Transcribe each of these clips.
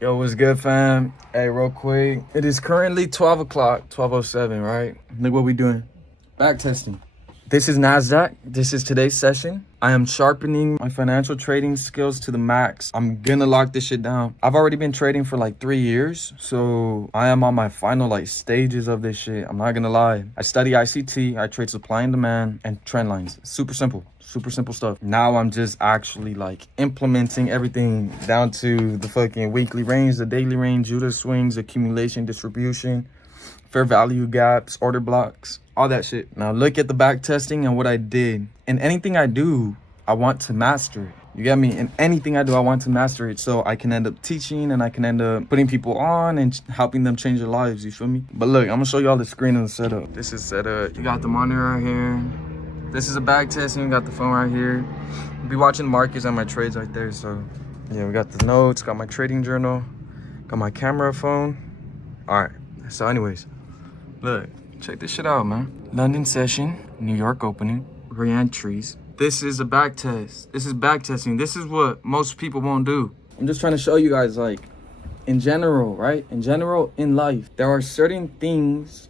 Yo, what's good, fam? Hey, real quick. It is currently 12 o'clock, 12:07, right? Look what we doing. Back testing. This is NASDAQ. This is today's session. I am sharpening my financial trading skills to the max. I'm gonna lock this shit down. I've already been trading for like 3 years, so I am on my final like stages of this shit. I'm not gonna lie. I study ICT, I trade supply and demand and trend lines. Super simple stuff. Now I'm just actually like implementing everything down to the fucking weekly range, the daily range, Judah swings, accumulation, distribution, fair value gaps, order blocks, all that shit. Now look at the back testing and what I did. In anything I do, I want to master it. You get me? In anything I do, I want to master it so I can end up teaching and I can end up putting people on and helping them change their lives. You feel me? But look, I'm gonna show you all the screen and the setup. This is set up. You got the monitor right here. This is a back testing. We got the phone right here. I'll be watching the markets and my trades right there. So yeah, we got the notes, got my trading journal, got my camera phone. All right. So anyways, look, check this shit out, man. London session, New York opening, re-entries. This is a back test. This is back testing. This is what most people won't do. I'm just trying to show you guys, like, in general, right? In general, in life, there are certain things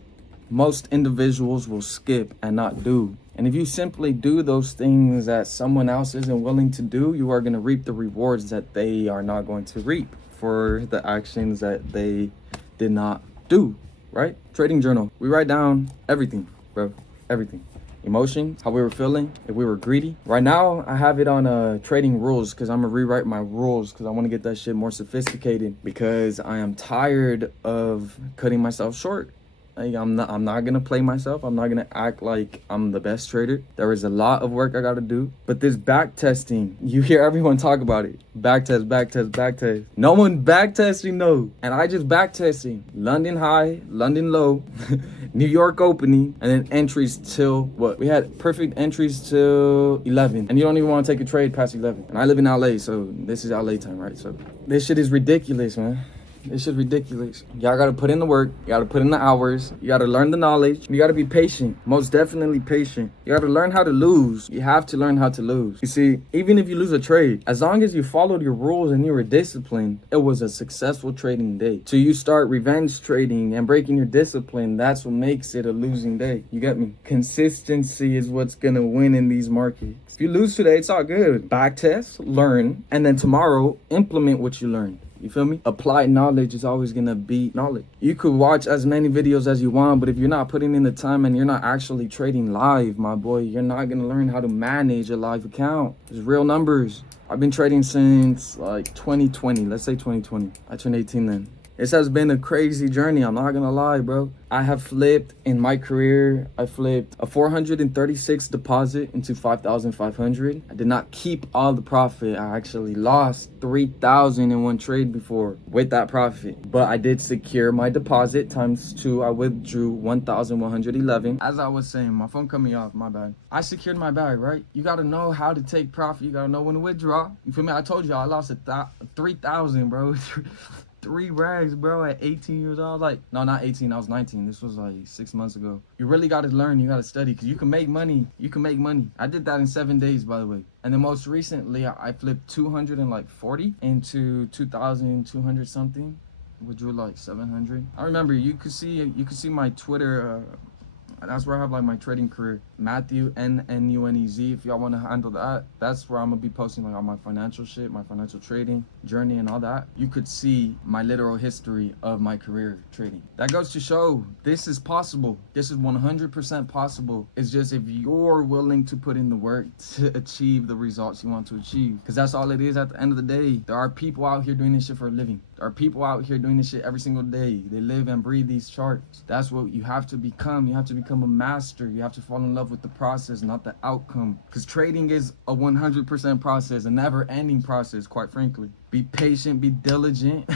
most individuals will skip and not do. And if you simply do those things that someone else isn't willing to do, you are going to reap the rewards that they are not going to reap for the actions that they did not do, right? Trading journal. We write down everything, bro. Everything. Emotion, how we were feeling, if we were greedy. Right now, I have it on trading rules because I'm going to rewrite my rules because I want to get that shit more sophisticated because I am tired of cutting myself short. Like, I'm not gonna play myself. I'm not gonna act like I'm the best trader. There is a lot of work I gotta do. But this back testing, you hear everyone talk about it. Back test, back test, back test. No one back testing, no. And I just back testing. London high, London low, New York opening, and then entries till what? We had perfect entries till 11. And you don't even want to take a trade past 11. And I live in LA, so this is LA time, right? So this shit is ridiculous, man. This shit ridiculous. Y'all gotta put in the work. You gotta put in the hours. You gotta learn the knowledge. You gotta be patient. Most definitely patient. You gotta learn how to lose. You have to learn how to lose. You see, even if you lose a trade, as long as you followed your rules and you were disciplined, it was a successful trading day. So you start revenge trading and breaking your discipline, that's what makes it a losing day. You get me? Consistency is what's gonna win in these markets. If you lose today, it's all good. Back test, learn, and then tomorrow, implement what you learned. You feel me? Applied knowledge is always gonna beat knowledge. You could watch as many videos as you want, but if you're not putting in the time and you're not actually trading live, my boy, you're not gonna learn how to manage a live account. There's real numbers. I've been trading since like 2020. Let's say 2020. I turned 18 then. This has been a crazy journey. I'm not gonna lie, bro. I have flipped in my career. I flipped a 436 deposit into 5,500. I did not keep all the profit. I actually lost 3,000 in one trade before with that profit. But I did secure my deposit times 2. I withdrew 1,111. As I was saying, my phone cut me off. My bad. I secured my bag, right? You gotta know how to take profit. You gotta know when to withdraw. You feel me? I told you I lost 3,000, bro. 3 rags, bro, at 18 years old. Like, no, not 18, I was 19. This was like 6 months ago. You really got to learn. You got to study because you can make money. You can make money. I did that in 7 days, by the way. And then most recently, I flipped 240 into 2,200 something. Withdrew like 700. I remember you could see my Twitter. That's where I have like my trading career. Matthew N-N-U-N-E-Z. If y'all want to handle that, that's where I'm gonna be posting like all my financial shit, my financial trading journey and all that. You could see my literal history of my career trading. That goes to show this is possible. This is 100% possible. It's just if you're willing to put in the work to achieve the results you want to achieve. Because that's all it is at the end of the day. There are people out here doing this shit for a living. There are people out here doing this shit every single day. They live and breathe these charts. That's what you have to become. You have to become a master. You have to fall in love with the process, not the outcome. Because trading is a 100% process, a never-ending process, quite frankly. Be patient, be diligent,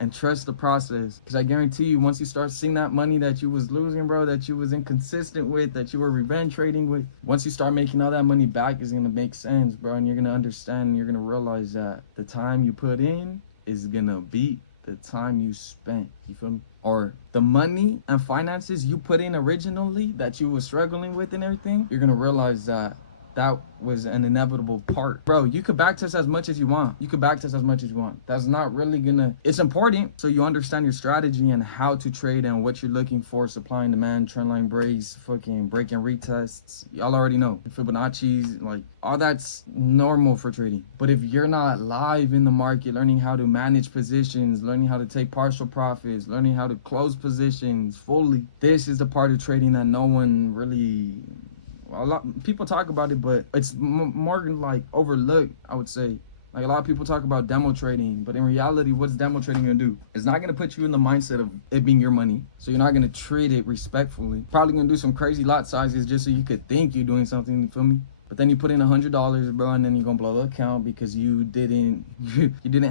and trust the process. Because I guarantee you, once you start seeing that money that you was losing, bro, that you was inconsistent with, that you were revenge trading with, once you start making all that money back, it's going to make sense, bro. And you're going to understand, and you're going to realize that the time you put in is going to beat the time you spent. You feel me? Or the money and finances you put in originally that you were struggling with and everything, you're gonna realize that that was an inevitable part. Bro, you could backtest as much as you want. You could backtest as much as you want. That's not really gonna, it's important so you understand your strategy and how to trade and what you're looking for, supply and demand, trendline breaks, fucking break and retests. Y'all already know. Fibonacci's, like, all that's normal for trading. But if you're not live in the market, learning how to manage positions, learning how to take partial profits, learning how to close positions fully, this is the part of trading that no one really, a lot people talk about it, but it's more like overlooked, I would say. Like, a lot of people talk about demo trading, but in reality, what's demo trading gonna do? It's not gonna put you in the mindset of it being your money, so you're not gonna treat it respectfully. Probably gonna do some crazy lot sizes just so you could think you're doing something, you feel me? But then you put in $100, bro, and then you're gonna blow the account because you didn't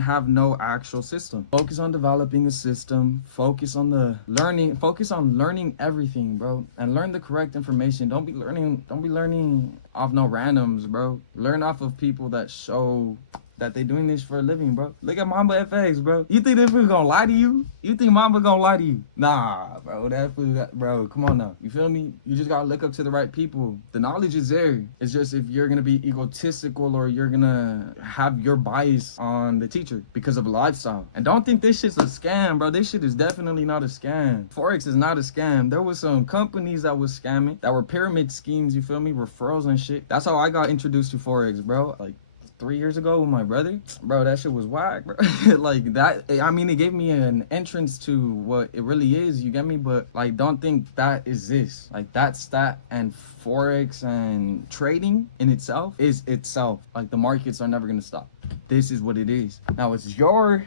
have no actual system. Focus on developing a system. Focus on learning everything, bro, and learn the correct information. Don't be learning off no randoms, bro. Learn off of people that show that they doing this for a living, bro. Look at Mamba FX, bro. You think this fool gonna lie to you? You think Mamba gonna lie to you? Nah, bro. That fool, bro. Come on now. You feel me? You just gotta look up to the right people. The knowledge is there. It's just if you're gonna be egotistical or you're gonna have your bias on the teacher because of a lifestyle. And don't think this shit's a scam, bro. This shit is definitely not a scam. Forex is not a scam. There was some companies that was scamming, that were pyramid schemes, you feel me? Referrals and shit. That's how I got introduced to Forex, bro. Like, 3 years ago with my brother, bro, that shit was whack, bro. Like, that, I mean, it gave me an entrance to what it really is, you get me? But, like, don't think that is this. Like, that's that, and Forex and trading in itself is itself. Like, the markets are never gonna stop. This is what it is. Now, it's your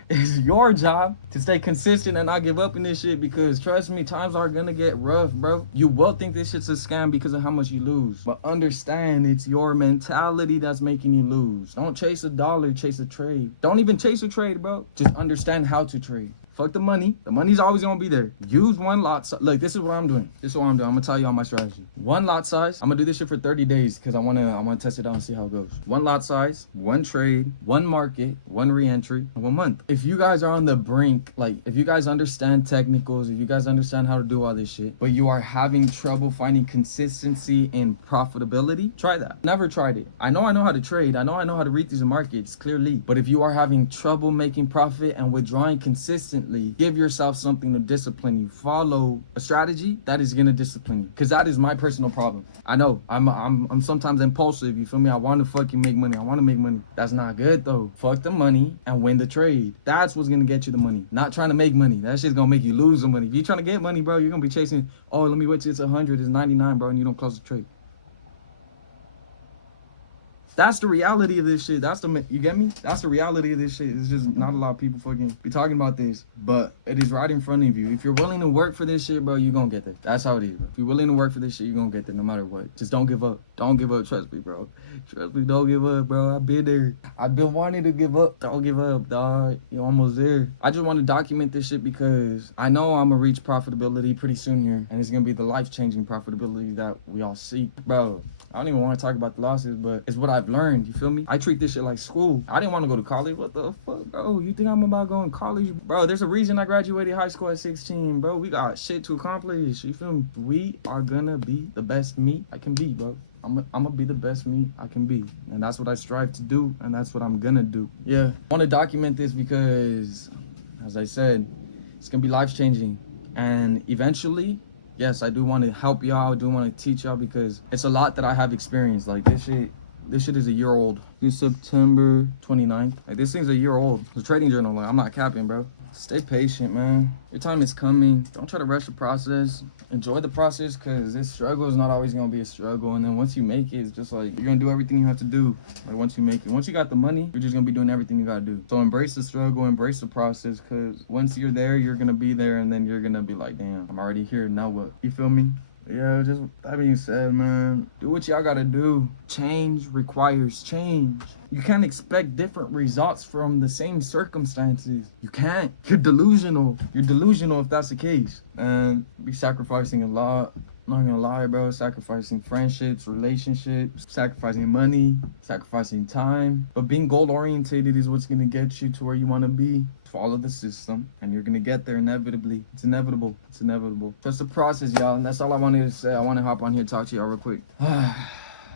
job to stay consistent and not give up in this shit, because trust me, times are gonna get rough, bro. You will think this shit's a scam because of how much you lose, but understand it's your mentality that's making you lose. Don't chase a dollar, chase a trade. Don't even chase a trade, bro. Just understand how to trade. Fuck the money. The money's always gonna be there. Use one lot size. Look, this is what I'm doing. I'm gonna tell you all my strategy. One lot size. I'm gonna do this shit for 30 days because I wanna test it out and see how it goes. One lot size, one trade, one market, one re-entry, 1 month. If you guys are on the brink, like, if you guys understand technicals, if you guys understand how to do all this shit, but you are having trouble finding consistency in profitability, try that. Never tried it. I know how to trade. I know how to read these markets clearly. But if you are having trouble making profit and withdrawing consistently, give yourself something to discipline you. Follow a strategy that is gonna discipline you, because that is my personal problem. I know I'm sometimes impulsive, you feel me? I want to fucking make money. I want to make money. That's not good though. Fuck the money and win the trade. That's what's gonna get you the money. Not trying to make money. That shit's gonna make you lose the money. If you're trying to get money, bro, you're gonna be chasing, oh, let me wait till it's 100, it's 99, bro, and you don't close the trade. That's the reality of this shit. You get me? That's the reality of this shit. It's just not a lot of people fucking be talking about this, but it is right in front of you. If you're willing to work for this shit, bro, you're gonna get there. That's how it is, bro. If you're willing to work for this shit, you're gonna get there no matter what. Just don't give up. Don't give up. Trust me, bro. Trust me, don't give up, bro. I've been there. I've been wanting to give up. Don't give up, dog. You're almost there. I just want to document this shit because I know I'm gonna reach profitability pretty soon here, and it's gonna be the life-changing profitability that we all seek, bro. I don't even want to talk about the losses, but it's what I've learned, you feel me? I treat this shit like school. I didn't want to go to college. What the fuck, bro? You think I'm about going to college? Bro, there's a reason I graduated high school at 16, bro. We got shit to accomplish, you feel me? We are gonna be the best me I can be, bro. I'm gonna be the best me I can be. And that's what I strive to do, and that's what I'm gonna do. Yeah, I want to document this because, as I said, it's gonna be life-changing. And eventually, yes, I do want to help y'all. I do want to teach y'all because it's a lot that I have experienced. Like, this shit is a year old. It's September 29th. Like, this thing's a year old. It's a trading journal. Like, I'm not capping, bro. Stay patient, man. Your time is coming. Don't try to rush the process. Enjoy the process, because this struggle is not always going to be a struggle. And then once you make it, it's just like, you're going to do everything you have to do. Like, once you make it. Once you got the money, you're just going to be doing everything you got to do. So embrace the struggle, embrace the process, because once you're there, you're going to be there, and then you're going to be like, damn, I'm already here, now what? You feel me? Yeah, just that being said, man, do what y'all gotta do. Change requires change. You can't expect different results from the same circumstances. You can't. You're delusional. You're delusional if that's the case. And be sacrificing a lot. I'm not gonna lie, bro. Sacrificing friendships, relationships, sacrificing money, sacrificing time. But being goal-oriented is what's gonna get you to where you wanna be. Follow the system, and you're gonna get there inevitably. It's inevitable. It's inevitable. Trust the process, y'all. And that's all I wanted to say. I want to hop on here and talk to y'all real quick.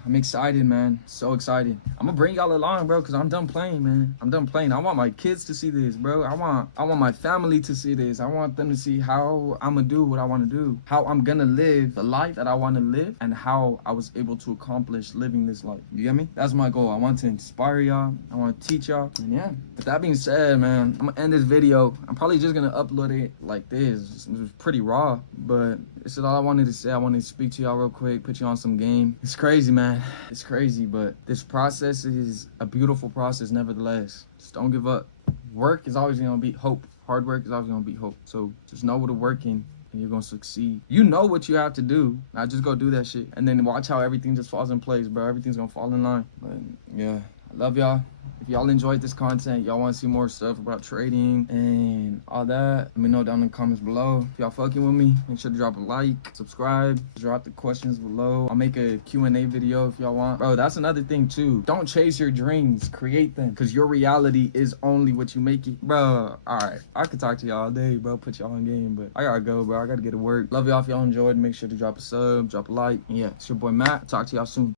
I'm excited, man. So excited. I'm gonna bring y'all along, bro, because I'm done playing, man. I'm done playing. I want my kids to see this, bro. I want my family to see this. I want them to see how I'm gonna do what I want to do, how I'm gonna live the life that I want to live, and how I was able to accomplish living this life. You get me? That's my goal. I want to inspire y'all. I want to teach y'all. And yeah, with that being said, man, I'm gonna end this video. I'm probably just gonna upload it like this. It's pretty raw, but this is all I wanted to say. I wanted to speak to y'all real quick, put you on some game. It's crazy, man. It's crazy, but this process is a beautiful process nevertheless. Just don't give up. Work is always gonna beat hope. Hard work is always gonna beat hope. So just know what to work in and you're gonna succeed. You know what you have to do. Now just go do that shit. And then watch how everything just falls in place, bro. Everything's gonna fall in line. But yeah, I love y'all. If y'all enjoyed this content, y'all want to see more stuff about trading and all that, let me know down in the comments below. If y'all fucking with me, make sure to drop a like, subscribe, drop the questions below. I'll make a Q&A video if y'all want. Bro, that's another thing too. Don't chase your dreams, create them, because your reality is only what you make it. Bro, all right, I could talk to y'all all day, bro, put y'all in game, but I gotta go, bro. I gotta get to work. Love y'all. If y'all enjoyed, make sure to drop a sub, drop a like. And yeah, it's your boy Matt. Talk to y'all soon.